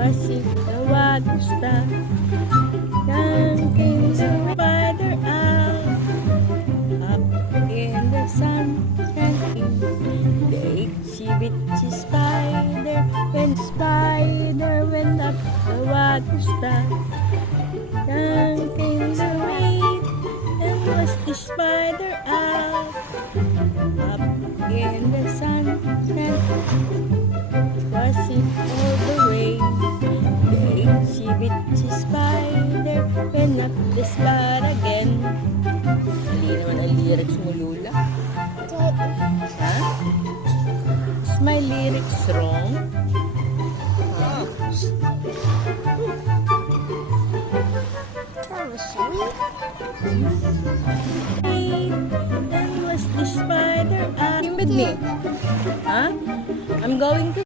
Wasik na wagusta. Down came the spider out. Up in the sun, slanting. The itsy bitsy spider. When spider went up the wagusta. Down came the rain. And was the spider out. Up in the sun, slanting. Was it all the rain? The itsy bitsy spider went up the spot again. Mali naman ang lyrics mo, Lula. Ha? Is my lyrics wrong? Ha? That was sweet. And was the spider out with me? Huh? I'm going to